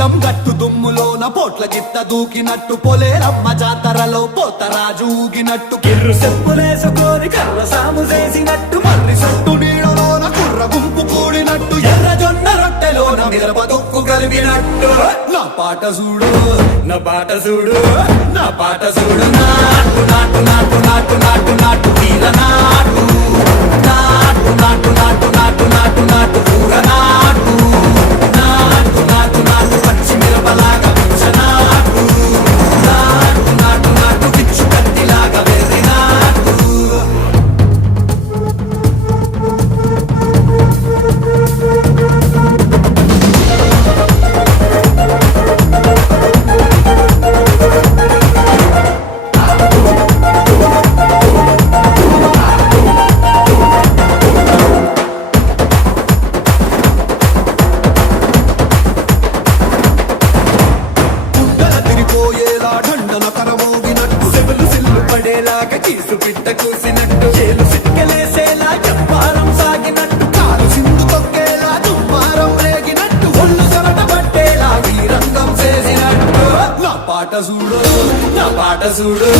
పొలం గట్టు దుమ్ములోన పోట్ల గిత్త దూకినట్టు పొలేరమ్మ జాతరలో పోతరాజు ఊగినట్టు కిర్రు చెప్పులేసుకొని కర్ర సాము చేసినట్టు మర్రి సొట్టు నీడలోన కుర్ర గుంపు కూడినట్టు ఎర్ర జొన్న రొట్టెలోన మిరప దొక్కు కలిపినట్టు నా పాట చూడు నా పాట చూడు నా పాట చూడు నాటు నాటు నాటు నాటు నాటు నాటు వీర నాటు నాటు నాటు నాటు నాటు నాటు నాటు కూర నాటు నాటు నాటు నాటు పచ్చి మిరపలాగా పిచ్చ నాటు నాటు నాటు నాటు పిచ్చు కత్తిలాగా వెర్రి నాటు పోయేలా ఢండన కరమోగినట్టు సెవెలు సిల్లు పడేలాగా చీసు పిట్ట కూసినట్టు చేలు సిక్కలేసేలా చెప్పారం సాగినట్టు కాలు సింధు తొక్కేలా దుమ్మారం రేగినట్టు ఒళ్ళు సరట పట్టేలా వీరంగం చేసినట్టు నా పాట చూడు నా పాట చూడు